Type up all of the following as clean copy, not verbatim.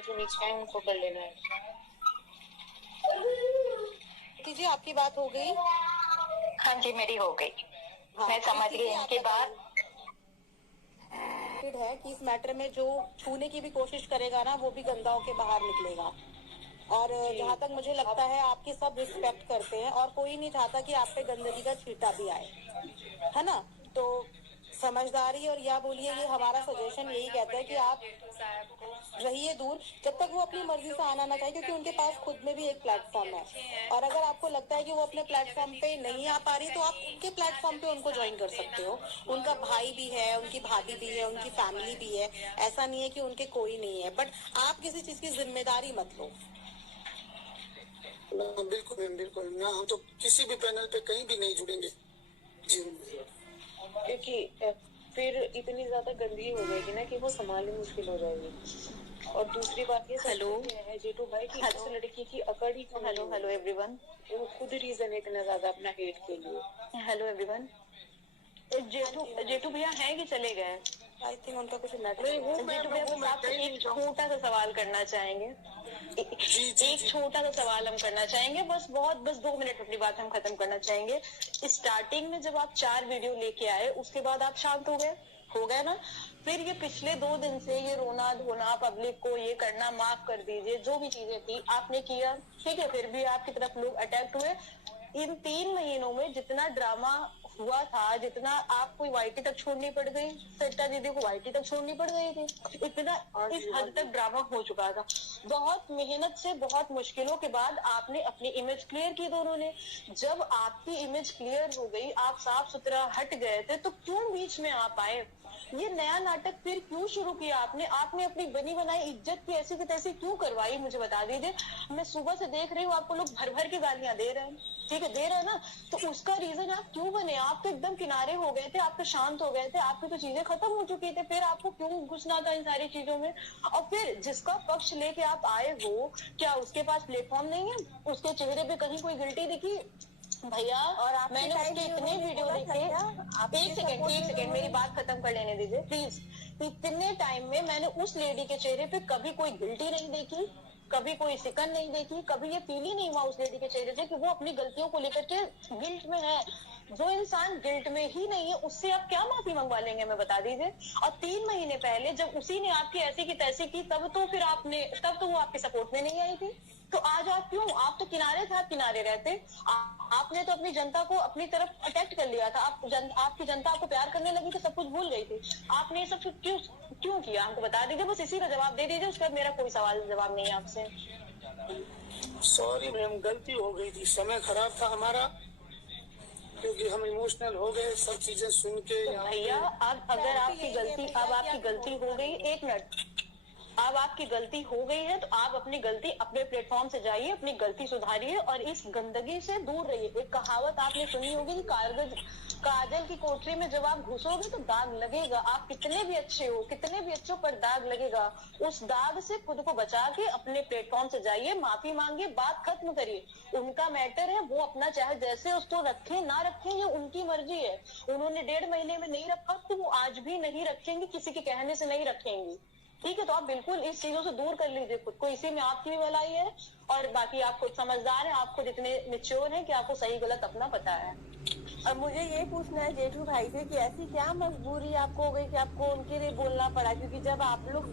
जो नीचे है उनको कर लेना है। जी आपकी बात हो गई? हाँ जी मेरी हो गई। हाँ, मैं समझ गई इनकी बात है कि इस मैटर में जो छूने की भी कोशिश करेगा ना वो भी गंदा होके बाहर निकलेगा। और जहाँ तक मुझे लगता है आपकी सब रिस्पेक्ट करते हैं और कोई नहीं चाहता कि आप पे गंदगी का छींटा भी आए, है ना? तो समझदारी और या बोलिए ये हमारा सजेशन यही कहता है कि आप रहिए दूर जब तक वो अपनी मर्जी से आना ना चाहे, क्योंकि उनके पास खुद में भी एक प्लेटफॉर्म है। और अगर आपको लगता है कि वो अपने प्लेटफॉर्म पे नहीं आ पा रही तो आप उनके प्लेटफॉर्म पे उनको ज्वाइन कर सकते हो। उनका भाई भी है, उनकी भाभी भी है, उनकी फैमिली भी है, ऐसा नहीं है कि उनके कोई नहीं है। बट आप किसी चीज की जिम्मेदारी मत लो। बिल्कुल बिल्कुल ना, हम तो किसी भी पैनल पे कहीं भी नहीं जुड़ेंगे जी, क्योंकि फिर इतनी ज्यादा गंदगी हो जाएगी ना कि वो संभालनी मुश्किल हो जाएगी। और दूसरी बात ये है जेठू भाई की इस लड़की की अकड़ ही हेलो एवरीवन, वो खुद रीजन है इतना ज्यादा अपना हेट के लिए। हेलो एवरीवन, जेठू भैया हैं कि चले गए? आई थिंक उनका कुछ जेठू भैया बस आपसे एक छोटा सा सवाल करना चाहेंगे। एक छोटा सा सवाल हम करना चाहेंगे, बस 2 मिनट अपनी बात हम खत्म करना चाहेंगे। स्टार्टिंग में जब आप 4 वीडियो लेके आए उसके बाद आप शांत हो गए ना? फिर ये पिछले 2 दिन से ये रोना धोना, पब्लिक को ये करना, माफ कर दीजिए, जो भी चीजें थी आपने किया, ठीक है, फिर भी आपकी तरफ लोग अटैक हुए। इन 3 महीनों में जितना ड्रामा हुआ था, जितना आपको वाईटी तक छोड़नी पड़ गई, सरिता दीदी को वाईटी तक छोड़नी पड़ गई थी, इतना इस हद तक ड्रामा हो चुका था। बहुत मेहनत से, बहुत मुश्किलों के बाद आपने अपनी इमेज क्लियर की दोनों ने। जब आपकी इमेज क्लियर हो गई, आप साफ सुथरा हट गए थे, तो क्यों बीच में आप आए? ये नया नाटक फिर क्यों शुरू किया आपने? आपने अपनी बनी बनाई इज्जत की ऐसी की तैसी क्यों करवाई, मुझे बता दीजिए। मैं सुबह से देख रही हूँ आपको लोग भर भर की गालियां दे रहे हैं, ठीक है, दे रहे हैं ना? तो उसका रीजन आप क्यों बने? आप तो एकदम किनारे हो गए थे, आप तो शांत हो गए थे, आपकी तो चीजें खत्म हो चुकी थी, फिर आपको क्यों घुसना था इन सारी चीजों में? और फिर जिसका पक्ष लेके आप आए हो, क्या उसके पास प्लेटफॉर्म नहीं है? उसके चेहरे पे कहीं कोई गिल्टी दिखी भैया? और मैंने उसके इतने वीडियो देखे। एक सेकेंड मेरी बात खत्म कर लेने दीजिए प्लीज। इतने टाइम में मैंने उस लेडी के चेहरे पे कभी कोई गिल्टी नहीं देखी, कभी कोई सिकन नहीं देखी, कभी ये फील ही नहीं हुआ उस लेडी के चेहरे से कि वो अपनी गलतियों को लेकर के गिल्ट में है। जो इंसान गिल्ट में ही नहीं है उससे आप क्या माफी मंगवा लेंगे, मैं बता दीजिए। और 3 महीने पहले जब उसी ने आपकी ऐसी की तैसी की, तब तो वो आपके सपोर्ट में नहीं आई थी। तो आज आप क्यों? आप तो किनारे थे, आप किनारे रहते। आपने तो अपनी जनता को अपनी तरफ अटैक्ट कर लिया था। आपकी जनता आपको प्यार करने लगी तो सब कुछ भूल गई थी। आपने ये सब क्यों किया, हमको बता दीजिए, बस इसी का जवाब दे दीजिए। उसके बाद मेरा कोई सवाल जवाब नहीं है आपसे। सॉरी मैम, गलती हो गई थी, समय खराब था हमारा, क्योंकि हम इमोशनल हो गए सब चीजें सुन के। तो भैया अब अगर आपकी गलती हो गई, 1 मिनट, अब आपकी गलती हो गई है तो आप अपनी गलती अपने प्लेटफॉर्म से जाइए, अपनी गलती सुधारिए और इस गंदगी से दूर रहिए। एक कहावत आपने सुनी होगी कि काजल की कोठरी में जब आप घुसोगे तो दाग लगेगा। आप कितने भी अच्छे हो, कितने भी अच्छों पर दाग लगेगा। उस दाग से खुद को बचा के अपने प्लेटफॉर्म से जाइए, माफी मांगिए, बात खत्म करिए। उनका मैटर है, वो अपना चाहे जैसे उसको रखें ना रखें, ये उनकी मर्जी है। उन्होंने 1.5 महीने में नहीं रखा तो वो आज भी नहीं रखेंगे, किसी के कहने से नहीं रखेंगी, ठीक है? तो आप बिल्कुल इस चीजों से दूर कर लीजिए खुद को, इसी में आपकी भी भलाई है। और बाकी आप खुद समझदार हैं, आप खुद इतने मैच्योर हैं कि आपको सही गलत अपना पता है। अब मुझे ये पूछना है जेठू भाई से कि ऐसी क्या मजबूरी आपको हो गई कि आपको उनके लिए बोलना पड़ा? क्योंकि जब आप लोग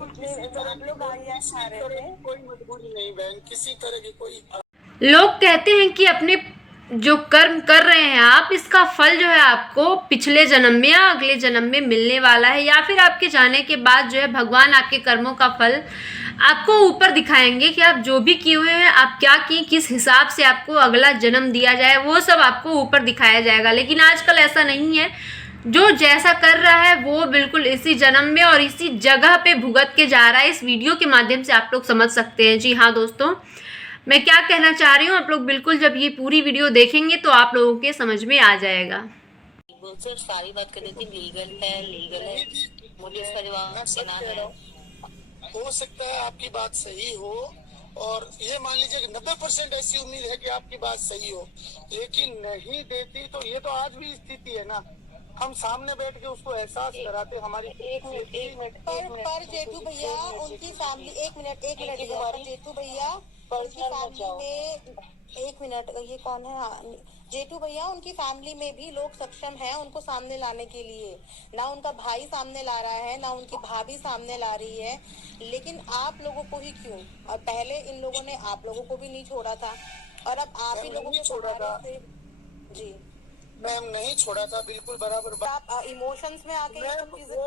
गालियां खा रहे थे, कोई मजबूरी नहीं बहन, किसी तरह की कोई। लोग कहते हैं कि अपने जो कर्म कर रहे हैं आप, इसका फल जो है आपको पिछले जन्म में या अगले जन्म में मिलने वाला है, या फिर आपके जाने के बाद जो है भगवान आपके कर्मों का फल आपको ऊपर दिखाएंगे कि आप जो भी किए हुए हैं, आप क्या किए, किस हिसाब से आपको अगला जन्म दिया जाए, वो सब आपको ऊपर दिखाया जाएगा। लेकिन आजकल ऐसा नहीं है। जो जैसा कर रहा है वो बिल्कुल इसी जन्म में और इसी जगह पे भुगत के जा रहा है। इस वीडियो के माध्यम से आप लोग समझ सकते हैं। जी हाँ दोस्तों, मैं क्या कहना चाह रही हूँ, आप लोग बिल्कुल जब ये पूरी वीडियो देखेंगे तो आप लोगों के समझ में आ जाएगा। सिर्फ सारी बात कर देती लीगल है, मुझे इसका जवाब देना है। हो सकता है आपकी बात सही हो, और ये मान लीजिए कि 90% ऐसी उम्मीद है कि आपकी बात सही हो, लेकिन नहीं देती तो ये तो आज भी स्थिति है ना। हम सामने बैठ के उसको एहसास कराते हमारी एक मिनट पर जेठू भैया उनकी फैमिली एक मिनट जेठू भैया उनकी फैमिली में एक मिनट ये कौन है? हाँ, जेठू भैया उनकी फैमिली में भी लोग सक्षम हैं उनको सामने लाने के लिए। ना उनका भाई सामने ला रहा है, ना उनकी भाभी सामने ला रही है, लेकिन आप लोगों को ही क्यों? और पहले इन लोगों ने आप लोगों को भी नहीं छोड़ा था और अब आप ही लोगों को छोड़ा था जी मैम, नहीं छोड़ा था, बिल्कुल बराबर। आप इमोशंस में आके ये सब चीजें कर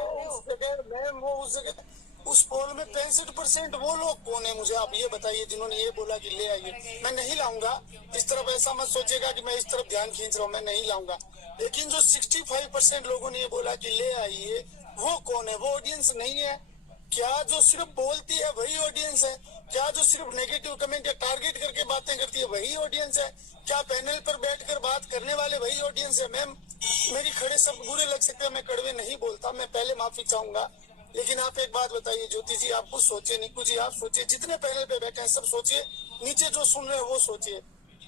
रहे हो। मैम वो उस जगह उस पोल में 65% वो लोग कौन है मुझे आप ये बताइए जिन्होंने ये बोला कि ले आइए। मैं नहीं लाऊंगा इस तरफ, ऐसा मत सोचेगा कि मैं इस तरफ ध्यान खींच रहा हूँ, मैं नहीं लाऊंगा। लेकिन जो 65% लोगों ने ये बोला कि ले आइए, वो कौन है? वो ऑडियंस नहीं है क्या? जो सिर्फ बोलती है वही ऑडियंस है क्या? जो सिर्फ नेगेटिव कमेंट या टारगेट करके बातें करती है वही ऑडियंस है क्या? पैनल पर बैठकर बात करने वाले वही ऑडियंस है? मैम मेरी खड़े शब्द बुरे लग सकते हैं, मैं कड़वे नहीं बोलता, मैं पहले माफी चाहूंगा। लेकिन आप एक बात बताइए ज्योति जी, आप कुछ सोचिए, निकू जी आप सोचिए, जितने पैनल पे बैठे हैं सब सोचिए, नीचे जो सुन रहे हैं वो सोचिए।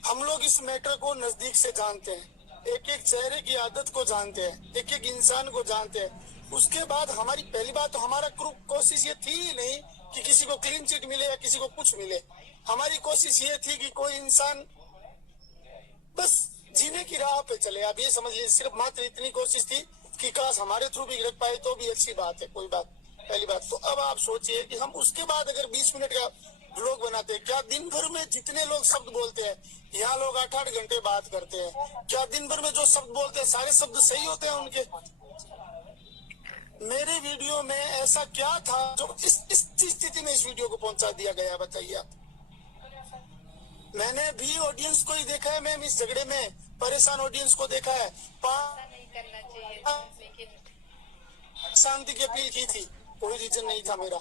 हम लोग इस मैटर को नजदीक से जानते हैं, एक एक चेहरे की आदत को जानते हैं, एक एक इंसान को जानते हैं। उसके बाद हमारी पहली बात तो हमारा कोशिश ये थी ही नहीं कि किसी को क्लीन चिट मिले या किसी को कुछ मिले। हमारी कोशिश ये थी कि कोई इंसान बस जीने की राह पे चले। आप ये समझ लीजिए सिर्फ मात्र इतनी कोशिश थी कि काश हमारे थ्रू भी लग पाए तो भी अच्छी बात है, कोई बात। पहली बात तो अब आप सोचिए कि हम उसके बाद अगर 20 मिनट का व्लॉग बनाते हैं, क्या दिन भर में जितने लोग शब्द बोलते हैं, यहाँ लोग 8-8 घंटे बात करते हैं, क्या दिन भर में जो शब्द बोलते हैं सारे शब्द सही होते हैं उनके? मेरे वीडियो में ऐसा क्या था जो इस स्थिति में इस वीडियो को पहुंचा दिया गया, बताइए आप। मैंने भी ऑडियंस को ही देखा है मैम, इस झगड़े में परेशान ऑडियंस को देखा है। शांति की अपील की थी, कोई रीजन नहीं था मेरा।